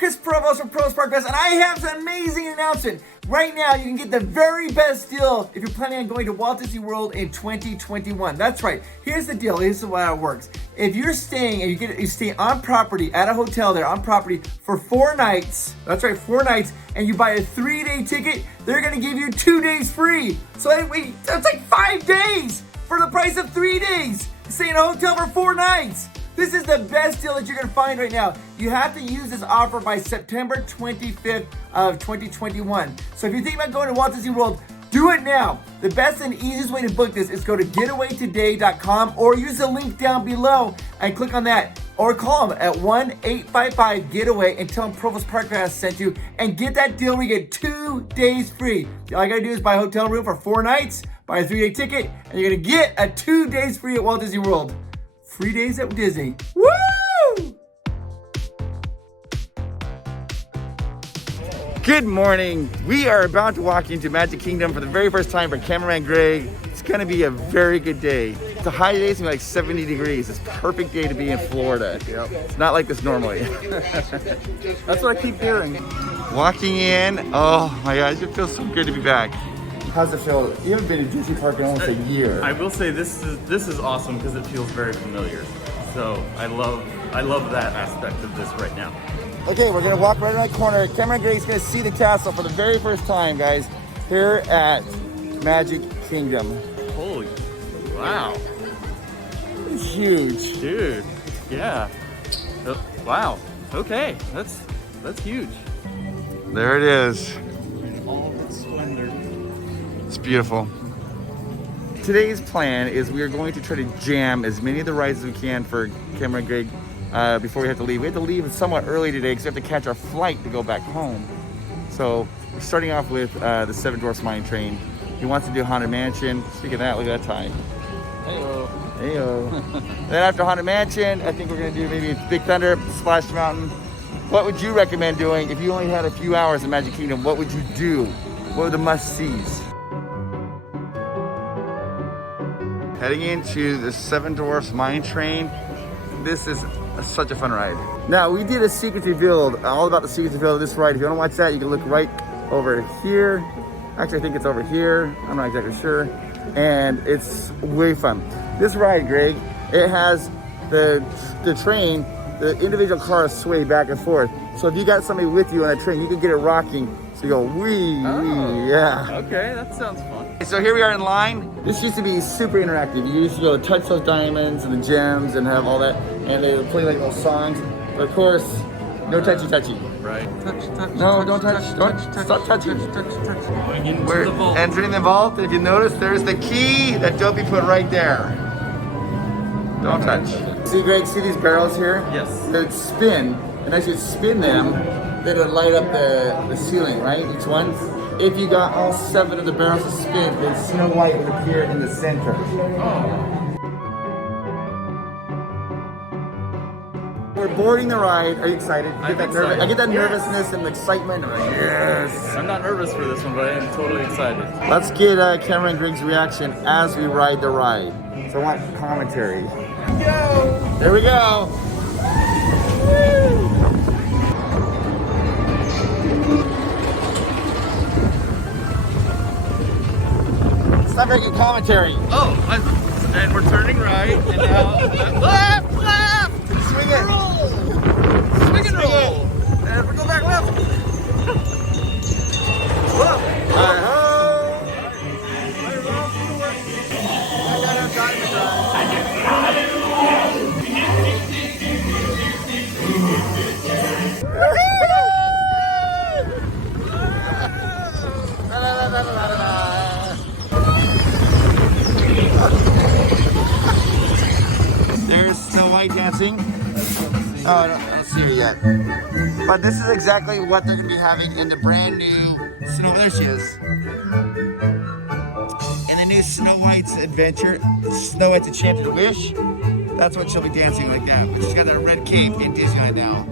Chris Provost from Pros Park Best, and I have an amazing announcement. Right now, you can get the very best deal if you're planning on going to Walt Disney World in 2021. That's right. Here's the deal. Here's how it works. If you're staying and you stay on property at a hotel there on property for 4 nights, that's right, 4 nights, and you buy a 3-day ticket, they're gonna give you 2 days free. So anyway, that's like 5 days for the price of 3 days. Stay in a hotel for 4 nights. This is the best deal that you're gonna find right now. You have to use this offer by September 25th of 2021. So if you're thinking about going to Walt Disney World, do it now. The best and easiest way to book this is go to getawaytoday.com or use the link down below and click on that. Or call them at 1-855-GETAWAY and tell them Provost Park Pass sent you and get that deal where you get 2 days free. All you gotta do is buy a hotel room for 4 nights, buy a 3-day ticket, and you're gonna get a 2 days free at Walt Disney World. 3 days at Disney. Woo! Good morning. We are about to walk into Magic Kingdom for the very first time for cameraman Greg. It's gonna be a very good day. The high today is gonna be like 70 degrees. It's a perfect day to be in Florida. Yep. It's not like this normally. That's what I keep hearing. Walking in, oh my gosh, it feels so good to be back. How's it feel? You haven't been to Disney Park in almost a year. I will say this is awesome because it feels very familiar. So I love that aspect of this right now. Okay, we're gonna walk right around the corner. Cameron Greg's gonna see the castle for the very first time, guys, here at Magic Kingdom. Holy, wow. It's huge. Dude, yeah. Wow, okay, that's huge. There it is. All the splendor. It's beautiful. Today's plan is we are going to try to jam as many of the rides as we can for Cameron Greg before we have to leave. We have to leave somewhat early today because we have to catch our flight to go back home. So we're starting off with the Seven Dwarfs Mine Train. He wants to do Haunted Mansion. Speaking of that, look at that tie. Heyo. Heyo. Then after Haunted Mansion, I think we're gonna do maybe Big Thunder, Splash Mountain. What would you recommend doing if you only had a few hours in Magic Kingdom? What would you do? What are the must-sees? Heading into the Seven Dwarfs Mine Train. This is such a fun ride. Now, we did a secret reveal, all about the secret reveal of this ride. If you want to watch that, you can look right over here. Actually, I think it's over here. I'm not exactly sure. And it's way fun. This ride, Greg, it has the train, the individual cars sway back and forth. So if you got somebody with you on that train, you can get it rocking. So you go, wee, yeah. Okay, that sounds fun. So here we are in line. This used to be super interactive. You used to be able to touch those diamonds and the gems and have all that. And they would play like little songs. But of course, no touchy-touchy. Right. Touch. No, don't touch. Don't stop touching. Touch. We're entering the vault. If you notice, there's the key that Dopey put right there. Don't touch. See, Greg, see these barrels here? Yes. They'd spin. And as you spin them, they would light up the ceiling, right? Each one. If you got all 7 of the barrels to spin, then Snow White would appear in the center. Oh. We're boarding the ride. Are you excited? I'm excited. I get that nervousness and excitement. I'm like, yes. I'm not nervous for this one, but I am totally excited. Let's get Cameron Greg's reaction as we ride the ride. So I want commentary. Go! There we go. Woo! Stop making commentary. Oh, and we're turning right, and now left. Swing it. Roll. Swing and roll. And we go back left. There's Snow White dancing. Oh, I don't see her yet. But this is exactly what they're going to be having in the brand new Snow. There she is. In the new Snow White's adventure, Snow White's Enchanted Wish. That's what she'll be dancing like that. But she's got that red cape in Disneyland now.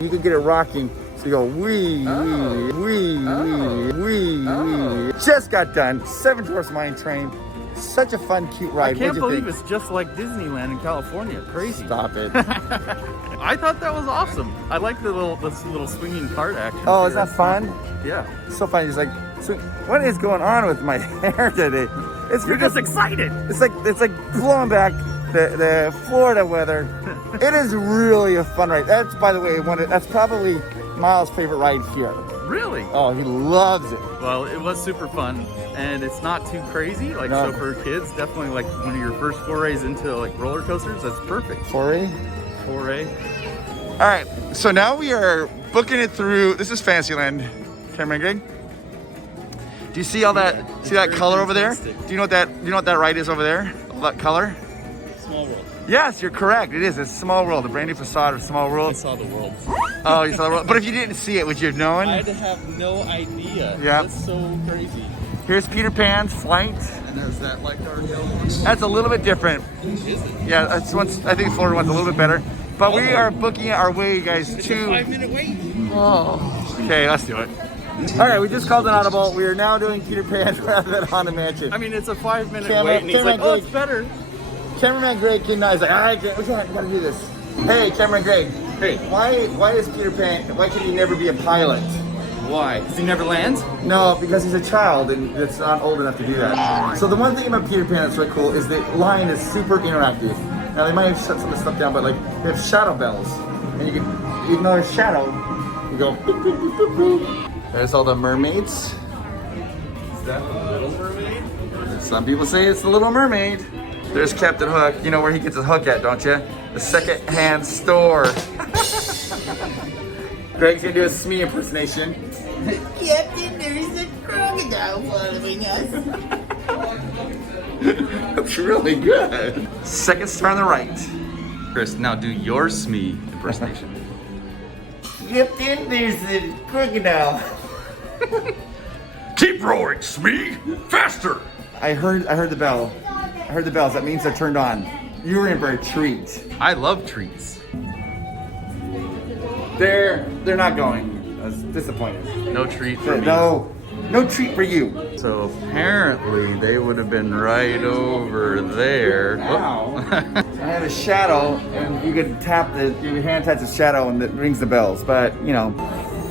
You can get it rocking. So you go wee, wee. Just got done. Seven Dwarfs Mine Train. Such a fun, cute I ride. can't What'd you believe think? it's just like Disneyland in California. Crazy. Stop it. I thought that was awesome. I like this little swinging cart action. Oh, too. is that fun? Yeah. So funny. He's like, so what is going on with my hair today? You're just excited. It's like blowing back the Florida weather. It is really a fun ride. That's, by the way, that's probably Miles' favorite ride here. Really? Oh, he loves it. Well, it was super fun, and it's not too crazy. Like, No. so for kids, definitely like one of your first forays into like roller coasters. That's perfect. Foray? Foray. All right, so now we are booking it through. This is Fantasyland. Cameron, Greg, do you see all that? See that color over there? Do you know what that ride is over there? All that color? Small World. Yes, you're correct. It is. It's Small World, the brand new facade of Small I World. saw the world. Oh, you saw the world. But if you didn't see it, would you have known? I'd have no idea. Yeah. That's so crazy. Here's Peter Pan's flight. And there's that like our hill. That's a little bit different. Is it? Yeah, that's I think Florida one's a little bit better. But we are booking our way, guys, It's a to. 5-minute wait. Oh. Okay, let's do it. All right, we just called an audible. We are now doing Peter Pan rather than Haunted Mansion. I mean, it's a 5-minute Camera- wait, and he's like, camera oh, it's break. better. Cameraman Greg came down. He's like, all right, we gotta do this. Hey, Cameraman Greg. Hey. Why is Peter Pan? Why can he never be a pilot? Why? Does he never land? No, because he's a child and it's not old enough to do that. So the one thing about Peter Pan that's really cool is the line is super interactive. Now they might have shut some of the stuff down, but like they have shadow bells, and you can ignore a shadow. You go. Boop, boop, boop, boop, boop. There's all the mermaids. Is that the Little Mermaid? Some people say it's the Little Mermaid. There's Captain Hook. You know where he gets his hook at, don't you? The second-hand store. Greg's gonna do a Smee impersonation. Captain, there is a crocodile following us. That's really good. Second star on the right. Chris, now do your Smee impersonation. Captain, there's a crocodile. Keep roaring, Smee! Faster! I heard the bell. I heard the bells. That means they're turned on. You were in for a treat. I love treats. They're not going. I was disappointed. No treat for me. No treat for you. So apparently they would have been right over there. Wow. I have a shadow, and you could your hand taps the shadow, and it rings the bells. But you know,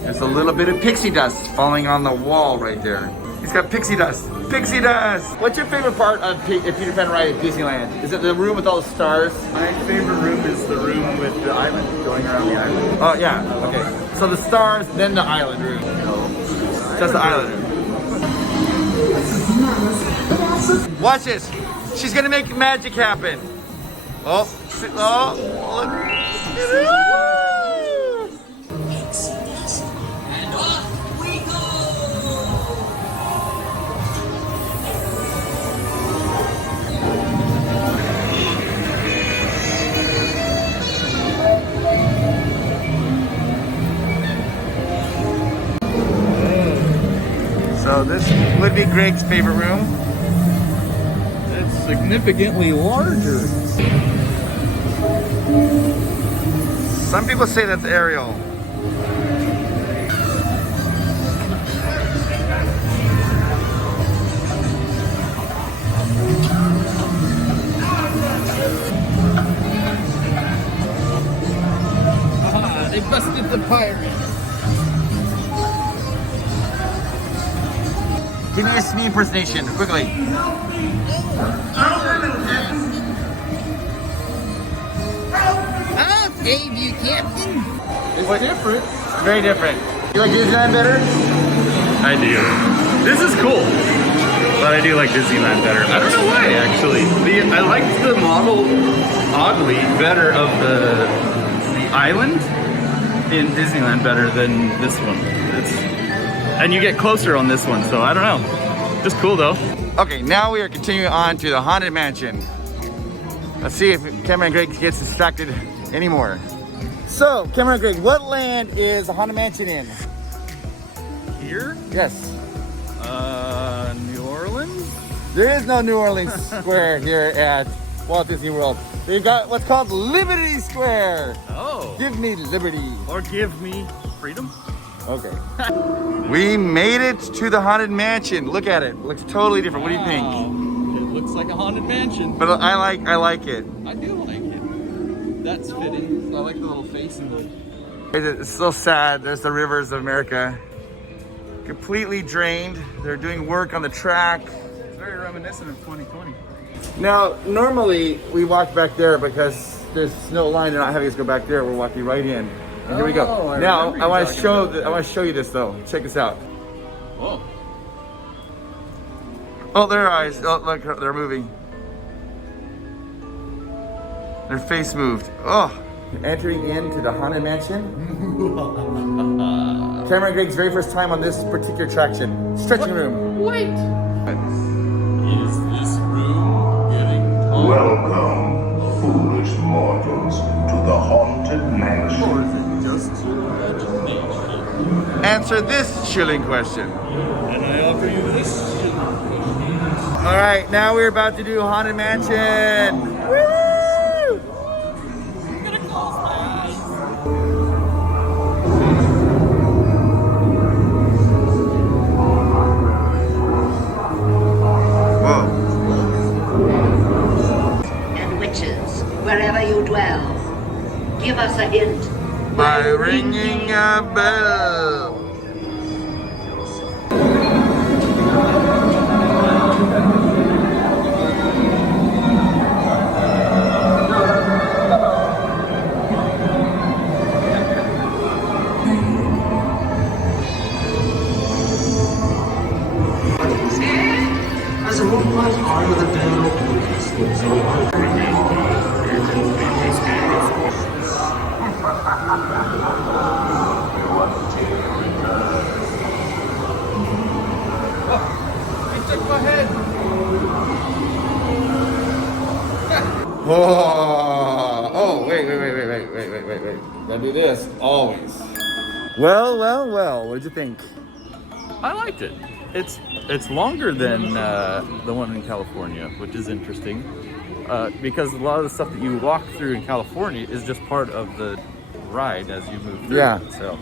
there's a little bit of pixie dust falling on the wall right there. He's got pixie dust. Pixie dust. What's your favorite part of Peter Pan ride at Disneyland? Is it the room with all the stars? My favorite room is the room with the island, going around the island. Oh yeah. Okay. So the stars, then the island room. Just the island room. Watch this. She's gonna make magic happen. Oh, look. And off we go. So this would be Greg's favorite room. It's significantly larger. Some people say that's Ariel. Ah, they busted the pirate. Give me a Smee impersonation, quickly. I'll save you, Captain. It's different. Very different. You like Disneyland better? I do. This is cool. But I do like Disneyland better. I don't know why, actually. I like the model, oddly, better of the island in Disneyland better than this one. And you get closer on this one, so I don't know. Just cool, though. Okay, now we are continuing on to the Haunted Mansion. Let's see if Cameron Greg gets distracted anymore. So, Cameron Greg, what land is the Haunted Mansion in? Here? Yes. New Orleans? There is no New Orleans Square here at Walt Disney World. They got what's called Liberty Square. Oh. Give me liberty. Or give me freedom? Okay. We made it to the Haunted Mansion. Look at it. Looks totally different. What do you think? It looks like a haunted mansion. But I like it. I do like it. That's fitting. I like the little face in the... It's so sad. There's the rivers of America. Completely drained. They're doing work on the track. It's very reminiscent of 2020. Now, normally we walk back there because there's no line. They're not having us go back there. We're walking right in. And here we go. Now, I want to show you this though. Check this out. Whoa. Oh, their eyes. Oh, look, they're moving. Their face moved. Oh, entering into the Haunted Mansion. Cameron Greg's very first time on this particular attraction. Stretching room. Wait. Is this room getting taller? Welcome, foolish mortals, to the Haunted Mansion. Or is it just your imagination? Answer this chilling question. And I offer you this chilling question. All right, now we're about to do Haunted Mansion. Woo! I'm gonna close my eyes. Whoa. And witches, wherever you dwell, give us a hint. By ringing a bell. As a worldwide part of the bell, Oh, wait. Gotta do this, always. Well, what'd you think? I liked it. It's longer than the one in California, which is interesting because a lot of the stuff that you walk through in California is just part of the ride as you move through. Yeah. So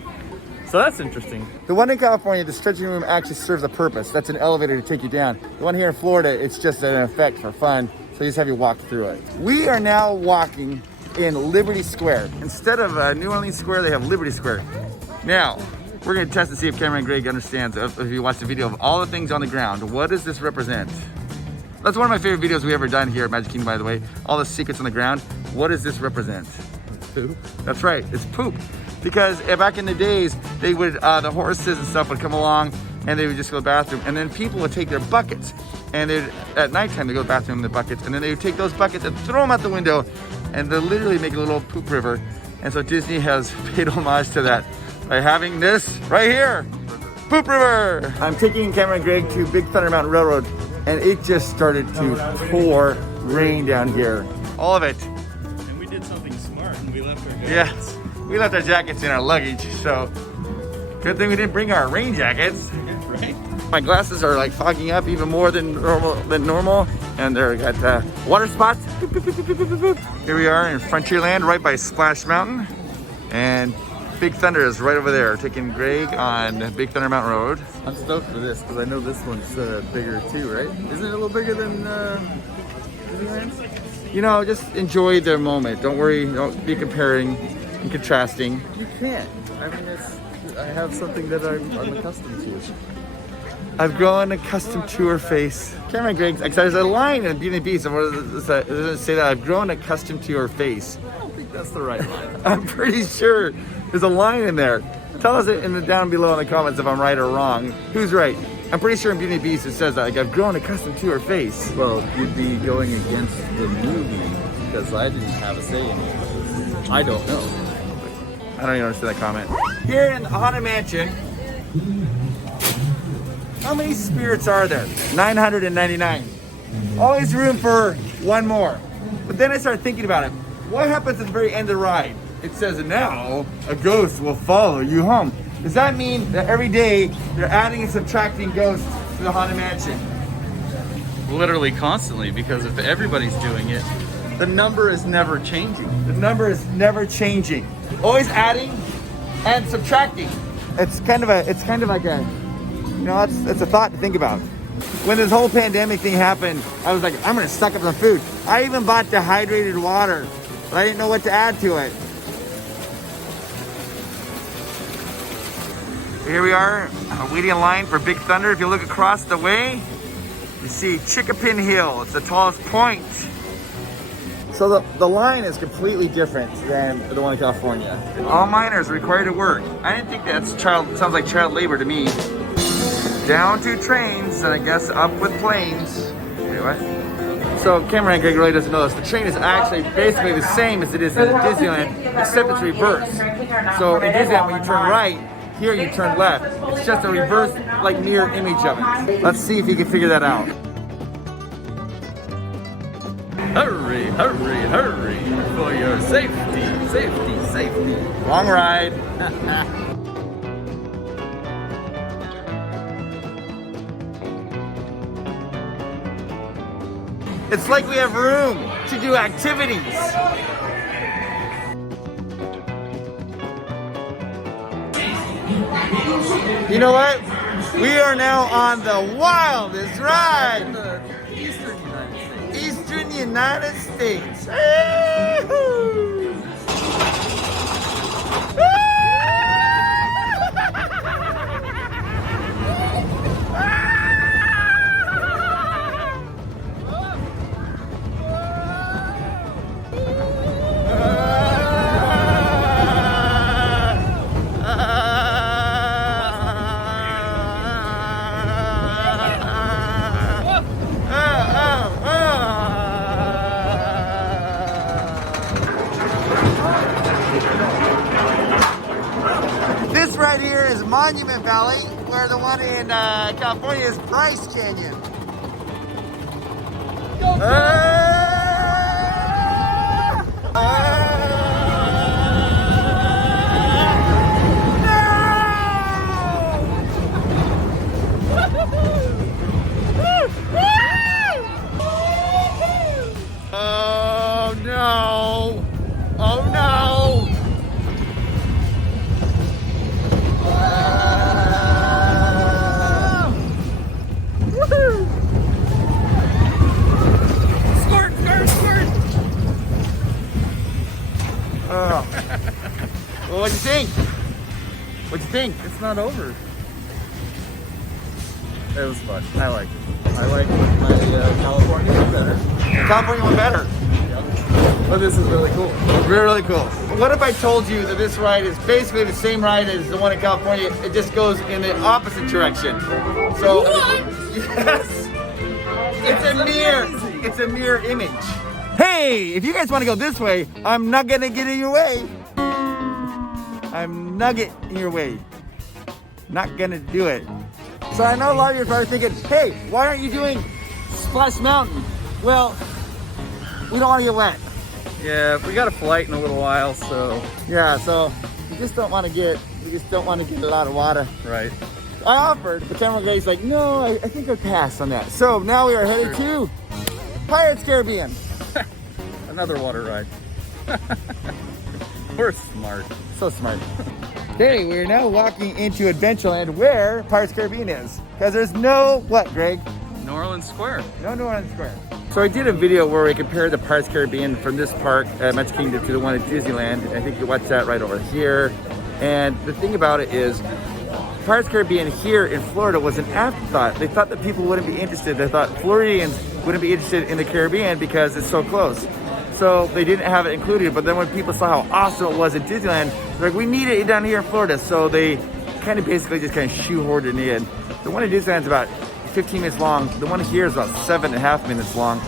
that's interesting. The one in California, the stretching room actually serves a purpose. That's an elevator to take you down. The one here in Florida, it's just an effect for fun. So they just have you walk through it. We are now walking in Liberty Square. Instead of New Orleans Square, they have Liberty Square. Now, we're gonna test to see if Cameron Gregg understands, if you watch the video of all the things on the ground. What does this represent? That's one of my favorite videos we've ever done here at Magic Kingdom, by the way. All the secrets on the ground. What does this represent? Poop. That's right, it's poop. Because back in the days, they would, the horses and stuff would come along and they would just go to the bathroom, and then people would take their buckets and at nighttime they go to the bathroom in the buckets, and then they would take those buckets and throw them out the window and they literally make a little poop river. And so Disney has paid homage to that by having this right here, Poop River. I'm taking Cameron Gregg to Big Thunder Mountain Railroad, and it just started to pour rain down here. All of it. And we did something smart and we left our Yes, we left our jackets in our luggage, so good thing we didn't bring our rain jackets. Right? My glasses are like fogging up even more than normal, and they're got water spots. Boop, boop, boop, boop, boop, boop. Here we are in Frontierland, right by Splash Mountain, and Big Thunder is right over there, taking Greg on Big Thunder Mountain Road. I'm stoked for this because I know this one's bigger too, right? Isn't it a little bigger than Disneyland? You know, just enjoy the moment. Don't worry, don't be comparing and contrasting. You can't. I mean, I have something that I'm accustomed to. I've grown accustomed to her face. Cameron Gregg, there's a line in Beauty and the Beast. Does it say that I've grown accustomed to her face? I don't think that's the right line. I'm pretty sure there's a line in there. Tell us down below in the comments if I'm right or wrong. Who's right? I'm pretty sure in Beauty and the Beast it says that, like, I've grown accustomed to her face. Well, you'd be going against the movie because I didn't have a say in it. I don't know. I don't even understand that comment. Here in the Haunted Mansion, how many spirits are there? 999. Always room for one more. But then I started thinking about it. What happens at the very end of the ride? It says, now a ghost will follow you home. Does that mean that every day they're adding and subtracting ghosts to the Haunted Mansion? Literally constantly, because if everybody's doing it, the number is never changing. The number is never changing. Always adding and subtracting. It's kind of like a, you know, it's a thought to think about. when this whole pandemic thing happened, I was like, I'm gonna stock up some food. I even bought dehydrated water, but I didn't know what to add to it. Here we are, waiting in line for Big Thunder. If you look across the way, you see Chickapin Hill. It's the tallest point. So the line is completely different than the one in California. All miners are required to work. I didn't think that's sounds like child labor to me. Down to trains, and I guess up with planes. Wait, what? So Cameron Greg really doesn't know this. The train is actually basically the same as it is in Disneyland, except it's reverse. So in Disneyland, when you turn right, here you turn left. It's just a reverse, like mirror image of it. Let's see if you can figure that out. Hurry, hurry, hurry for your safety, safety, safety. Long ride. It's like we have room to do activities. You know what? We are now on the wildest ride. Eastern United States. Woo-hoo! This right here is Monument Valley, where the one in California is Bryce Canyon. Oh no! Oh no! Well, what'd you think? What'd you think? It's not over. It was fun. I like it. I like my California one better. California one better. Yep. But this is really cool. Really cool. What if I told you that this ride is basically the same ride as the one in California? It just goes in the opposite direction. So, yes, it's a mirror image. Hey, if you guys want to go this way, I'm not gonna get in your way. I'm not getting in your way. Not gonna do it. So I know a lot of you are probably thinking, hey, why aren't you doing Splash Mountain? Well, we don't want to get wet. Yeah, we got a flight in a little while, so. Yeah, so we just don't want to get a lot of water. Right. I offered, but Cameron Gray's like, no, I think I'll pass on that. So now we are headed to Pirates Caribbean. Another water ride. We're smart. So smart. Okay, we're now walking into Adventureland where Pirates Caribbean is. Because there's no, what, Greg? New Orleans Square. No New Orleans Square. So I did a video where we compared the Pirates Caribbean from this park at Magic Kingdom to the one at Disneyland. I think you watch that right over here. And the thing about it is, Pirates Caribbean here in Florida was an afterthought. They thought that people wouldn't be interested. They thought Floridians wouldn't be interested in the Caribbean because it's so close. So they didn't have it included. But then when people saw how awesome it was at Disneyland, they're like, we need it down here in Florida. So they kind of basically just kind of shoehorned it in. The one at Disneyland is about 15 minutes long. The one here is about 7.5 minutes long,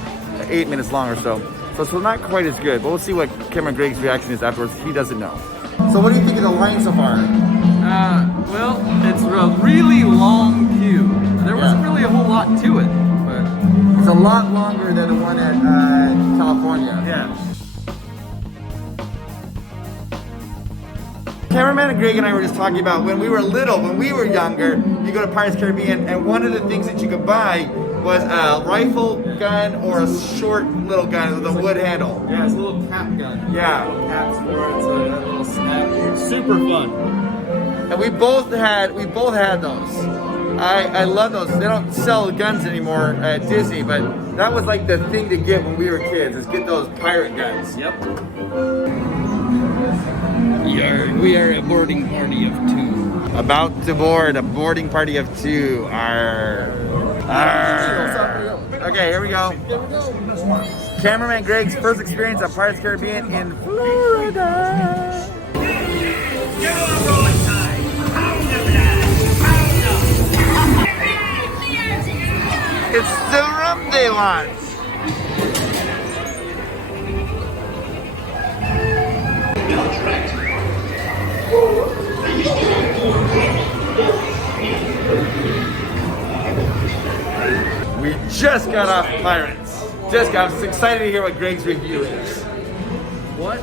8 minutes long or so. So not quite as good. But we'll see what Cameron Gregg's reaction is afterwards. He doesn't know. So what do you think of the line so far? Well, it's a really long queue. There wasn't really a whole lot to it, but it's a lot longer than the one at California. yeah. Cameraman Greg and I were just talking about when we were little, when we were younger, you go to Pirates Caribbean, and one of the things that you could buy was a rifle gun or a short little gun with a wood handle. Yeah, it's a little cap gun. Yeah. Caps for it, so that little snap. Super fun. and we both had those. I love those. They don't sell guns anymore at Disney, but that was like the thing to get when we were kids, is get those pirate guns. Yep. We are a boarding party of 2. About to board a boarding party of 2. Arr. Arr. Okay, here we go. Cameraman Greg's first experience on Pirates of the Caribbean in Florida. It's the rum they want. We just got off Pirates. I was excited to hear what Greg's review is. What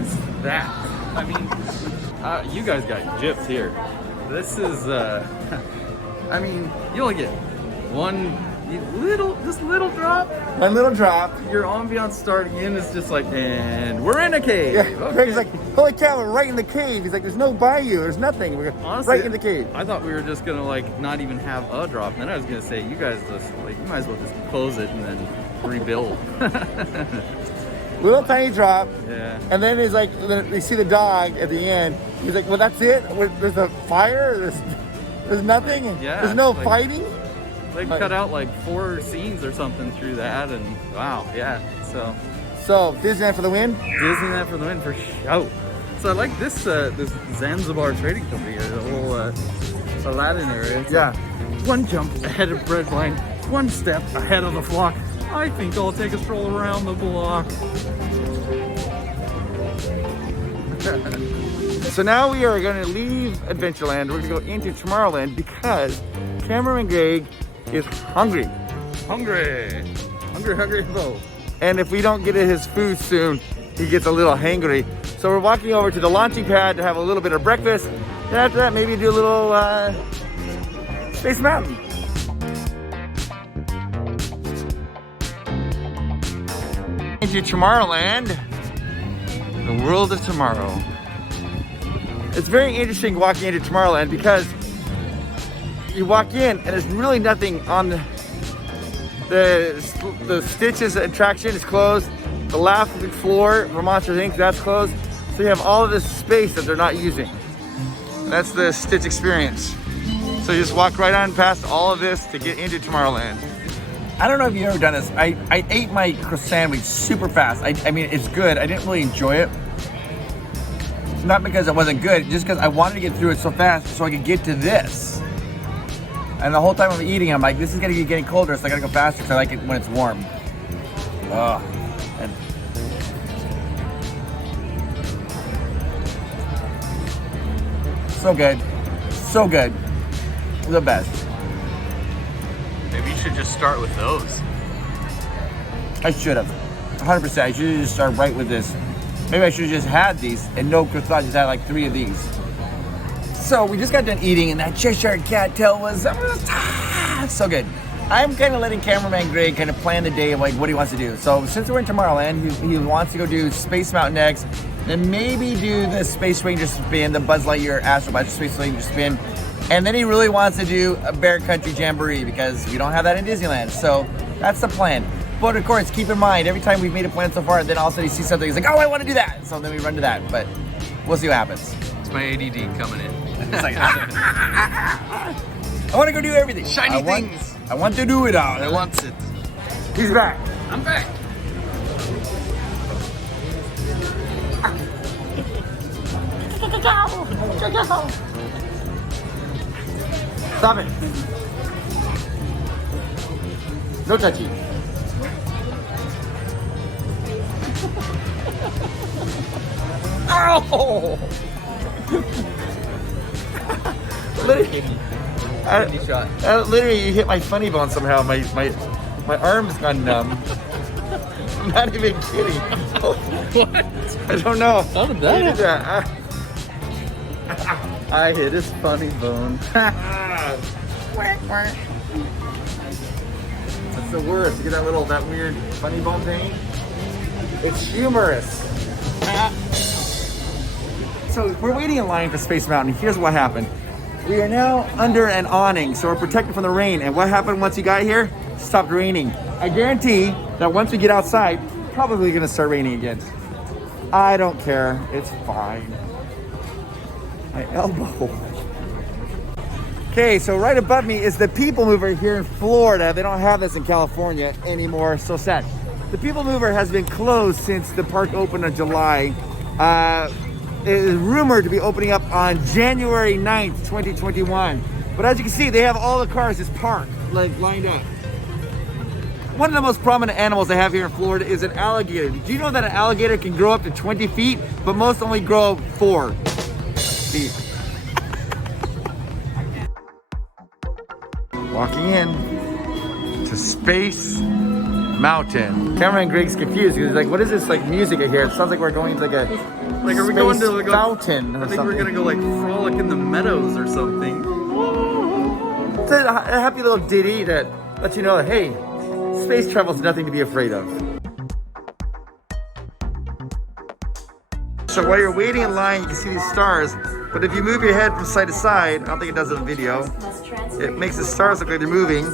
is that? I mean, you guys got gypped here. This is, I mean, you only get one little drop. One little drop. Your ambiance starting in is just like, and we're in a cave. Yeah, Okay. Greg's like, holy cow, we're right in the cave. He's like, there's no bayou, there's nothing. We're Honestly, right in the cave. I thought we were just gonna like not even have a drop. And then I was gonna say, you guys just like, you might as well just close it and then rebuild. Little tiny drop. Yeah. And then he's like, then they see the dog at the end. He's like, well, that's it? There's a fire? There's nothing? Yeah, There's no like- fighting? They cut out like 4 scenes or something through that, and wow, yeah. So Disneyland for the win? Disneyland for the win for show. So I like this this Zanzibar trading company, the little Aladdin area. It's Yeah. like one jump ahead of Breadline, one step ahead of the flock. I think I'll take a stroll around the block. So now we are going to leave Adventureland. We're going to go into Tomorrowland because Cameron Greg is hungry. Hungry, Bo. And if we don't get his food soon, he gets a little hangry. So we're walking over to the launching pad to have a little bit of breakfast. And after that, maybe do a little Space Mountain. Into Tomorrowland, the world of tomorrow. It's very interesting walking into Tomorrowland because you walk in and there's really nothing on the Stitch's attraction is closed. The laughing floor for Monsters Inc. that's closed. So you have all of this space that they're not using. That's the Stitch experience. So you just walk right on past all of this to get into Tomorrowland. I don't know if you've ever done this. I ate my croissant sandwich super fast. I mean, it's good. I didn't really enjoy it. Not because it wasn't good, just because I wanted to get through it so fast so I could get to this. And the whole time I'm eating, I'm like, this is gonna be getting colder, so I gotta go faster because I like it when it's warm. Ugh. And so good. So good. The best. Maybe you should just start with those. I should have. 100%. I should have just started right with this. Maybe I should have just had these and no croissant, just had like 3 of these. So we just got done eating and that Cheshire Cat tail was so good. I'm kind of letting cameraman Greg kind of plan the day of like what he wants to do. So since we're in Tomorrowland, he wants to go do Space Mountain next, then maybe do the Space Ranger spin, the Buzz Lightyear Astro Bot Space Ranger spin, and then he really wants to do a Bear Country Jamboree because we don't have that in Disneyland. So that's the plan. But of course, keep in mind, every time we've made a plan so far, then all of a sudden he sees something, he's like, oh, I want to do that. So then we run to that, but we'll see what happens. It's my ADD coming in. It's like, I want to go do everything. Shiny things. I want to do it all. I want it. He's back. I'm back. Stop it. No touchy. Ow! Literally, literally, you hit my funny bone somehow. My arm's gone numb. I'm not even kidding. What? I don't know. How did You did that? that. I hit his funny bone. That's the worst. You get that weird funny bone thing. It's humorous. So we're waiting in line for Space Mountain. Here's what happened. We are now under an awning, so we're protected from the rain. And what happened once you got here? It stopped raining. I guarantee that once we get outside, probably gonna start raining again. I don't care, it's fine. My elbow. Okay, so right above me is the People Mover here in Florida. They don't have this in California anymore, so sad. The People Mover has been closed since the park opened in July. It is rumored to be opening up on January 9th, 2021. But as you can see, they have all the cars just parked, like lined up. One of the most prominent animals they have here in Florida is an alligator. Do you know that an alligator can grow up to 20 feet, but most only grow 4 feet? Walking in to Space Mountain. Cameron and Greg's confused because he's like, what is this like music I hear? It sounds like we're going to like a Like, are we going to like fountain or I think something. we're gonna go like frolic in the meadows or something. It's a happy little ditty that lets you know that, hey, space travel is nothing to be afraid of. So while you're waiting in line, you can see these stars, but if you move your head from side to side, I don't think it does it in the video, it makes the stars look like they're moving.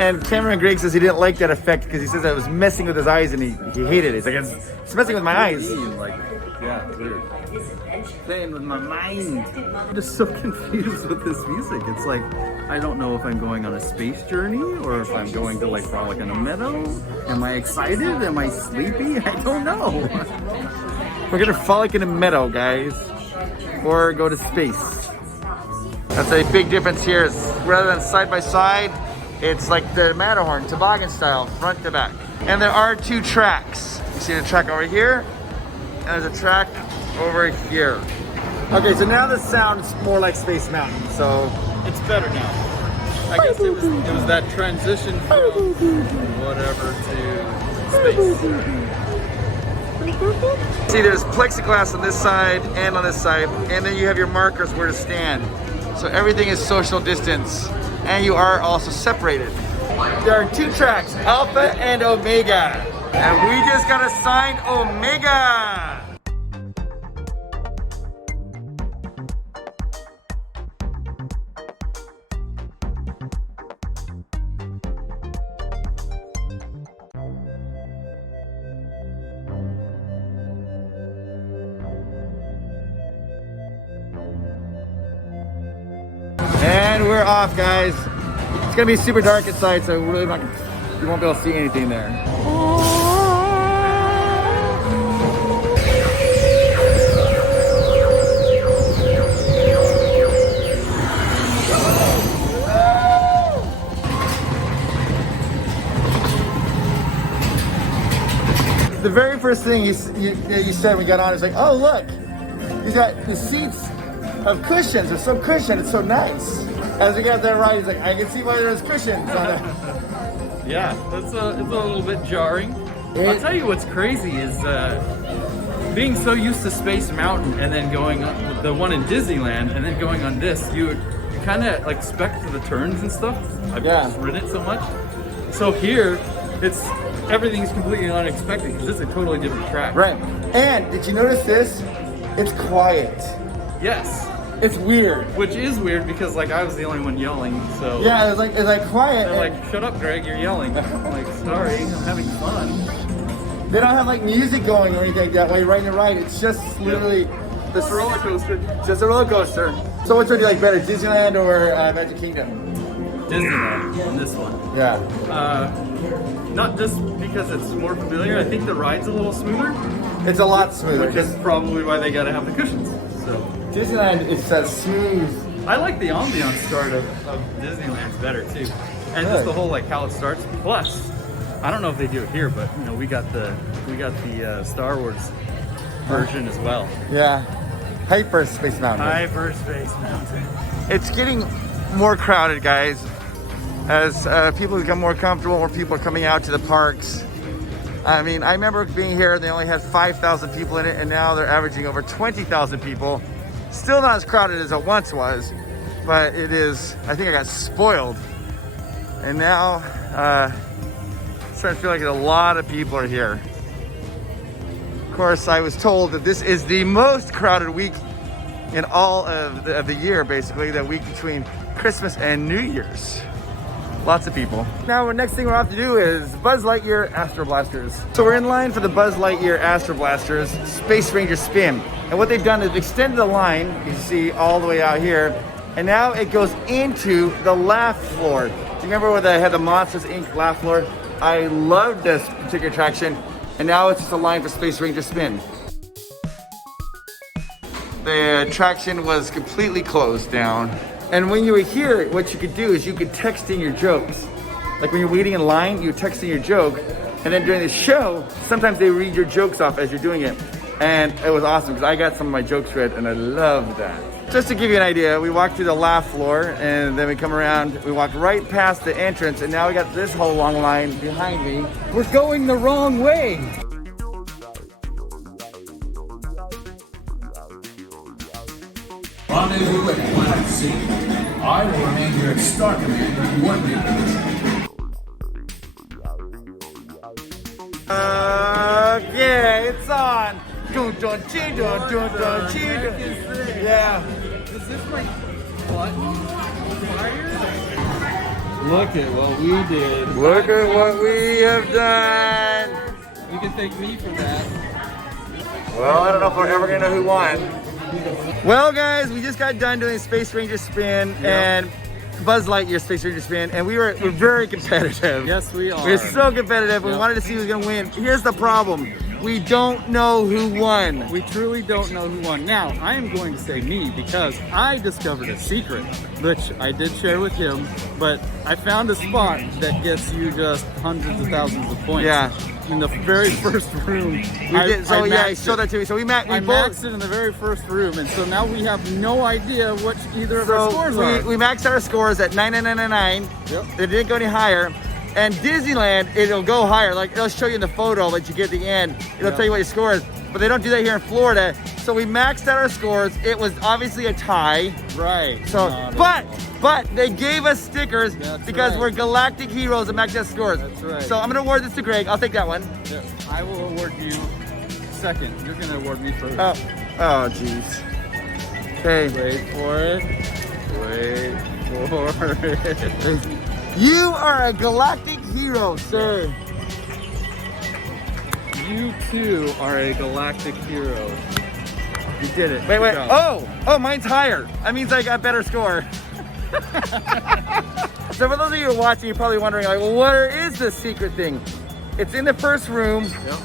And Cameron Greg says he didn't like that effect because he says that it was messing with his eyes and he hated it. He's like, it's messing with my eyes. Like, yeah, weird. Playing with my mind. I'm just so confused with this music. It's like, I don't know if I'm going on a space journey or if I'm going to like frolic in a meadow. Am I excited? Am I sleepy? I don't know. We're gonna frolic in a meadow, guys, or go to space. That's a big difference here. It's, rather than side by side, it's like the Matterhorn, toboggan style, front to back. And there are 2 tracks. You see the track over here, and there's a track over here. Okay, so now the sound is more like Space Mountain, so It's better now. I guess it was that transition from whatever to space. see there's plexiglass on this side and on this side, and then you have your markers where to stand. So everything is social distance, and you are also separated. There are 2 tracks, Alpha and Omega. And we just got assigned Omega. And we're off, guys. It's gonna be super dark inside, so we're really not gonna, you won't be able to see anything there. The very first thing you said when we got on is like, oh look, he's got the seats of cushions. They're so cushioned, it's so nice. As we got there right, he's like, I can see why there's cushions on it. Yeah, it's a little bit jarring. I'll tell you what's crazy is being so used to Space Mountain and then going on the one in Disneyland and then going on this, you kind of like expect the turns and stuff. I've just ridden it so much. So here, everything's completely unexpected because it's a totally different track. Right. And did you notice this? It's quiet. Yes. It's weird. Which is weird because like I was the only one yelling, so yeah, it's like quiet. They're like, shut up, Greg, you're yelling. I'm like, sorry, I'm having fun. They don't have like music going or anything like that while you're riding the ride. It's just literally this roller coaster. Just a roller coaster. So which one do you like better, Disneyland or Magic Kingdom? Disneyland on this one. Yeah. Not just because it's more familiar. I think the ride's a little smoother. It's a lot smoother. Which is probably why they gotta have the cushions. So Disneyland is that smooth. I like the ambiance start of Disneyland's better too, and just the whole like how it starts. Plus, I don't know if they do it here, but you know we got the Star Wars version as well. Yeah, Hyper Space Mountain. Hyperspace Mountain. It's getting more crowded, guys, as people become more comfortable. More people are coming out to the parks. I mean, I remember being here, they only had 5,000 people in it, and now they're averaging over 20,000 people. Still not as crowded as it once was, but it is, I think I got spoiled. And now, it's starting to feel like a lot of people are here. Of course, I was told that this is the most crowded week in all of the year, basically, the week between Christmas and New Year's. Lots of people. Now, the next thing we'll have to do is Buzz Lightyear Astro Blasters. So we're in line for the Buzz Lightyear Astro Blasters Space Ranger Spin. And what they've done is extended the line, you can see all the way out here, and now it goes into the laugh floor. Do you remember where they had the Monsters Inc. laugh floor? I loved this particular attraction, and now it's just a line for Space Ranger Spin. The attraction was completely closed down. And when you were here, what you could do is you could text in your jokes. Like when you're waiting in line, you text in your joke, and then during the show, sometimes they read your jokes off as you're doing it. And it was awesome because I got some of my jokes read, and I loved that. Just to give you an idea, we walked through the laugh floor, and then we come around, we walked right past the entrance, and now we got this whole long line behind me. We're going the wrong way. Rendezvous at Planet C. I will remain here at Star Command if you want me. Okay, it's on. Dun, dun, dun, dun, dun, dun, dun. Yeah. Is this my button? Look at what we did. Look at what we have done. You can thank me for that. Well, I don't know if we're ever gonna know who won. Well, guys, we just got done doing Space Ranger Spin and Buzz Lightyear Space Ranger Spin, and we're very competitive. Yes, we are. We're so competitive. We wanted to see who's gonna win. Here's the problem. We don't know who won. We truly don't know who won. Now, I am going to say me because I discovered a secret, which I did share with him, but I found a spot that gets you just hundreds of thousands of points. Yeah. In the very first room. He showed that to me. So we maxed it in the very first room, and so now we have no idea what either of our scores are. We maxed out our scores at 99999. Yep. It didn't go any higher. And Disneyland, it'll go higher. Like it'll show you in the photo that you get at the end. It'll tell you what your score is. But they don't do that here in Florida. So we maxed out our scores. It was obviously a tie. Right. So, but they gave us stickers because we're galactic heroes and maxed out scores. That's right. So I'm gonna award this to Greg. I'll take that one. Yes. I will award you second. You're gonna award me first. Oh, jeez. Okay. Wait for it. Wait for it. You are a galactic hero, sir. You too are a galactic hero. You did it. Wait. Good job. Oh, mine's higher. That means I got better score. So for those of you who are watching, you're probably wondering, like, well, where is this secret thing? It's in the first room. Yep.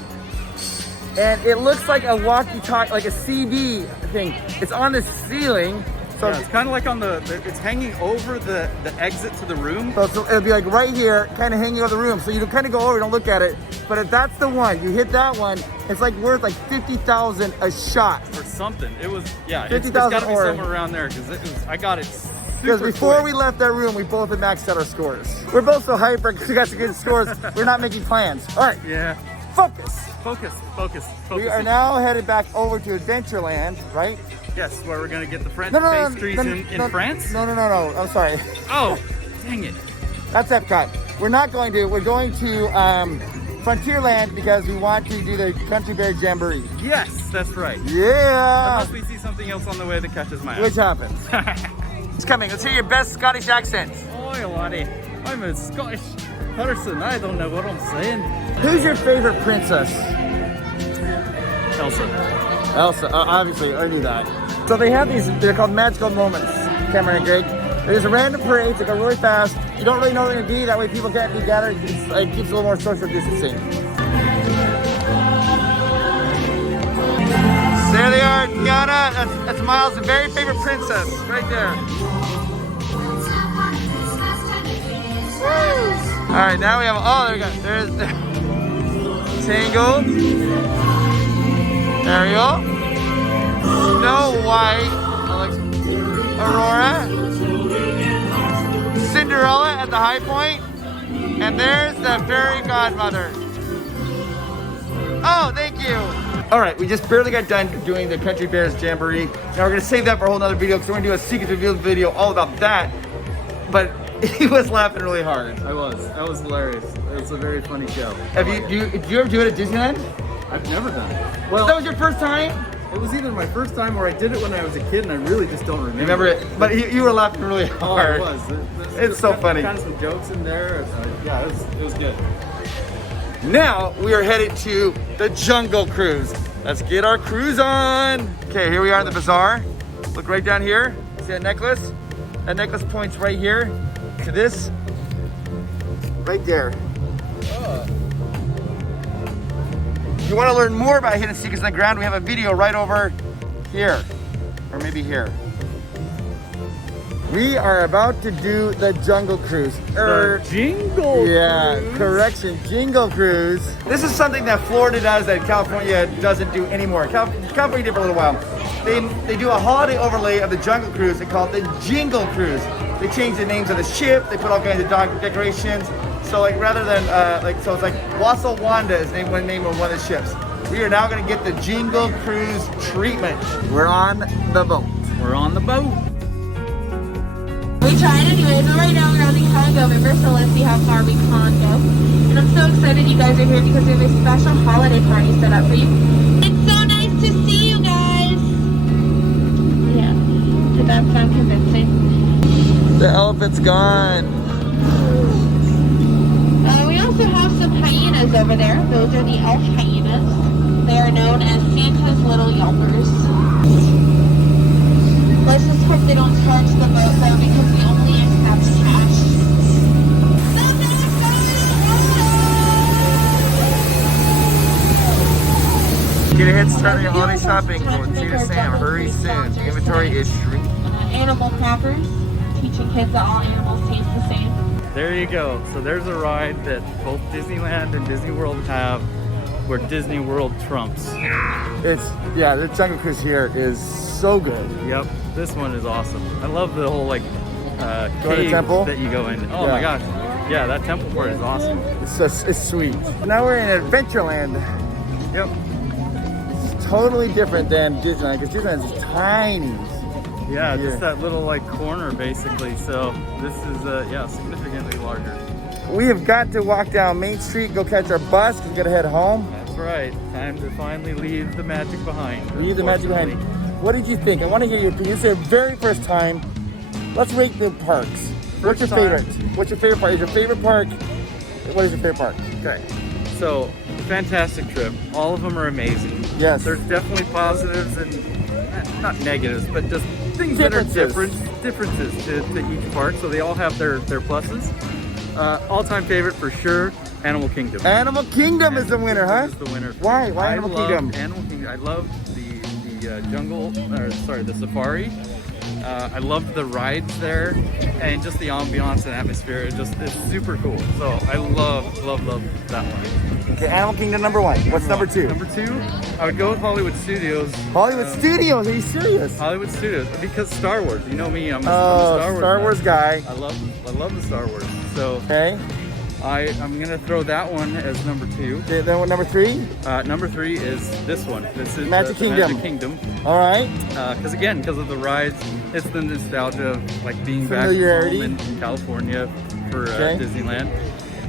And it looks like a walkie-talkie, like a CD thing. It's on the ceiling. So yeah, it's kind of like on it's hanging over the exit to the room. So it'll be like right here, kind of hanging over the room. So you kind of go over, don't look at it. But if that's the one, you hit that one, it's like worth like 50,000 a shot. Or something. It was, yeah, 50,000 it's got to be somewhere around there because I got it because before we left that room, we both had maxed out our scores. We're both so hyper because we got some good scores. We're not making plans. All right. Yeah. Focus. We are now headed back over to Adventureland, right? Yes, where we're going to get the pastries in France? No. I'm sorry. Oh, dang it. That's Epcot. We're not going to. We're going to Frontierland because we want to do the Country Bear Jamboree. Yes, that's right. Yeah. Unless we see something else on the way that catches my eye. Which happens. It's coming. Let's hear your best Scottish accent. Oi, laddie. I'm a Scottish person. I don't know what I'm saying. Who's your favorite princess? Elsa, obviously, I knew that. So they have these, they're called magical moments, Cameron and Greg. There's a random parade, they go really fast. You don't really know where they're gonna be, that way people can't be gathered. It keeps a little more social distancing. There they are, Ghana. That's Miles' very favorite princess, right there. All right, now we have, there we go. There's Tangled. Ariel, Snow White, Aurora, Cinderella at the high point, and there's the fairy godmother. Oh, thank you. All right, we just barely got done doing the Country Bears Jamboree. Now we're gonna save that for a whole nother video because we're gonna do a secret reveal video all about that. But he was laughing really hard. That was hilarious. It was a very funny show. Do you ever do it at Disneyland? I've never done it. Well, that was your first time? It was either my first time or I did it when I was a kid and I really just don't remember. Remember it? But you were laughing really hard. Oh, it was. It's so funny. Kind of some jokes in there. Yeah, it was good. Now we are headed to the Jungle Cruise. Let's get our cruise on. Okay, here we are in the bazaar. Look right down here. See that necklace? That necklace points right here to this. Right there. If you want to learn more about hidden secrets in the ground, we have a video right over here. Or maybe here. We are about to do the Jungle Cruise. The Jingle Cruise. Correction, Jingle Cruise. This is something that Florida does that California doesn't do anymore. California did for a little while. They do a holiday overlay of the Jungle Cruise. They call it the Jingle Cruise. They change the names of the ship. They put all kinds of decorations. So like rather than so it's like Wassail Wanda is named one name of one of the ships. We are now going to get the Jingle Cruise treatment. We're on the boat. We're on the boat. We tried anyways, but right now we're on the Congo River, so let's see how far we can go. And I'm so excited you guys are here because we have a special holiday party set up for you. It's so nice to see you guys. Yeah, did that sound convincing? The elephant's gone. We also have some hyenas over there. Those are the elf hyenas. They are known as Santa's little yelpers. Let's just hope they don't charge the boat though because we only accept cash. Get a head start on your holiday shopping. Go to Tina Sam. Hurry soon. The inventory is shrinking. Animal crackers, teaching kids that all animals taste the same. There you go. So there's a ride that both Disneyland and Disney World have where Disney World trumps. The Jungle Cruise here is so good. Yep, this one is awesome. I love the whole like Go to cave temple? that you go in. Oh Yeah. my gosh. Yeah, that temple part is awesome. It's sweet. Now we're in Adventureland. Yep. It's totally different than Disneyland because Disneyland is tiny. Yeah, Yeah. just that little like corner basically. So this is significantly larger. We have got to walk down Main Street, go catch our bus because we got to head home. That's right. Time to finally leave the magic behind. Leave the magic behind. What did you think? I want to hear your opinion. This is your very first time. Let's rate the parks. What's your favorite? What's your favorite park? Is your favorite park? What is your favorite park? Okay. So, fantastic trip. All of them are amazing. Yes. There's definitely positives and not negatives, but just things that are differences to each park. So they all have their pluses. All-time favorite for sure, Animal Kingdom. Animal Kingdom is the winner, huh? Is the winner. Why? Why Animal Kingdom? Animal Kingdom. I love the safari. I loved the rides there and just the ambiance and atmosphere. It's super cool. So I love that one. Okay, Animal Kingdom number one. What's number two? Number two, I would go with Hollywood Studios. Hollywood Studios. Are you serious? Hollywood Studios because Star Wars. You know me. I'm a Star Wars guy. I love the Star Wars. So Okay. I'm gonna throw that one as number two. Okay, then what, number three? Number three is this one. This is Magic the Kingdom. Magic Kingdom. All right. Because of the rides, it's the nostalgia of like being back Familiarity. home in California for Okay. Disneyland.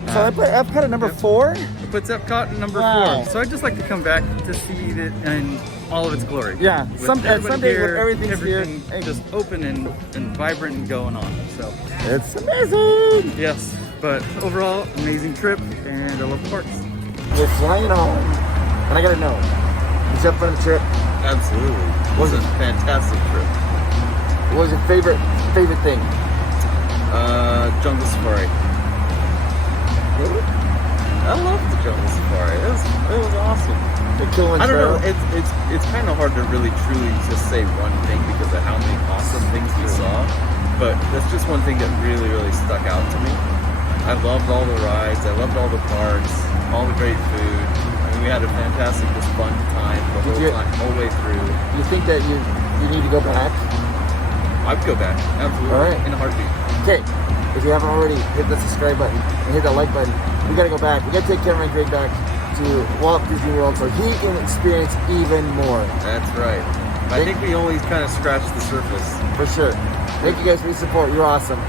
So I put Epcot at number 4. It puts Epcot at number Wow. 4. So I'd just like to come back to see it in all of its glory. Yeah, With someday everybody when here, everything's here. everything just open and vibrant and going on. So It's amazing. yes, but overall amazing trip and I love the parks. We're flying home, and I gotta know. Did you have fun on the trip? Absolutely. It was a fantastic trip. What was your favorite thing? Jungle Safari. I loved the Jungle Safari. It was awesome. The Kilimanjaro. I don't know. It's kind of hard to really truly just say one thing because of how many awesome things we saw. But that's just one thing that really, really stuck out to me. I loved all the rides. I loved all the parks. All the great food. I mean, we had a fantastic, just fun time the whole way through. You think that you need to go back? I'd go back. Absolutely. All right. In a heartbeat. Okay. If you haven't already, hit the subscribe button and hit that like button. We gotta go back. We gotta take Cameron Greg back to Walt Disney World so he can experience even more. That's right. I think we only kind of scratched the surface. For sure. Thank you guys for your support. You're awesome.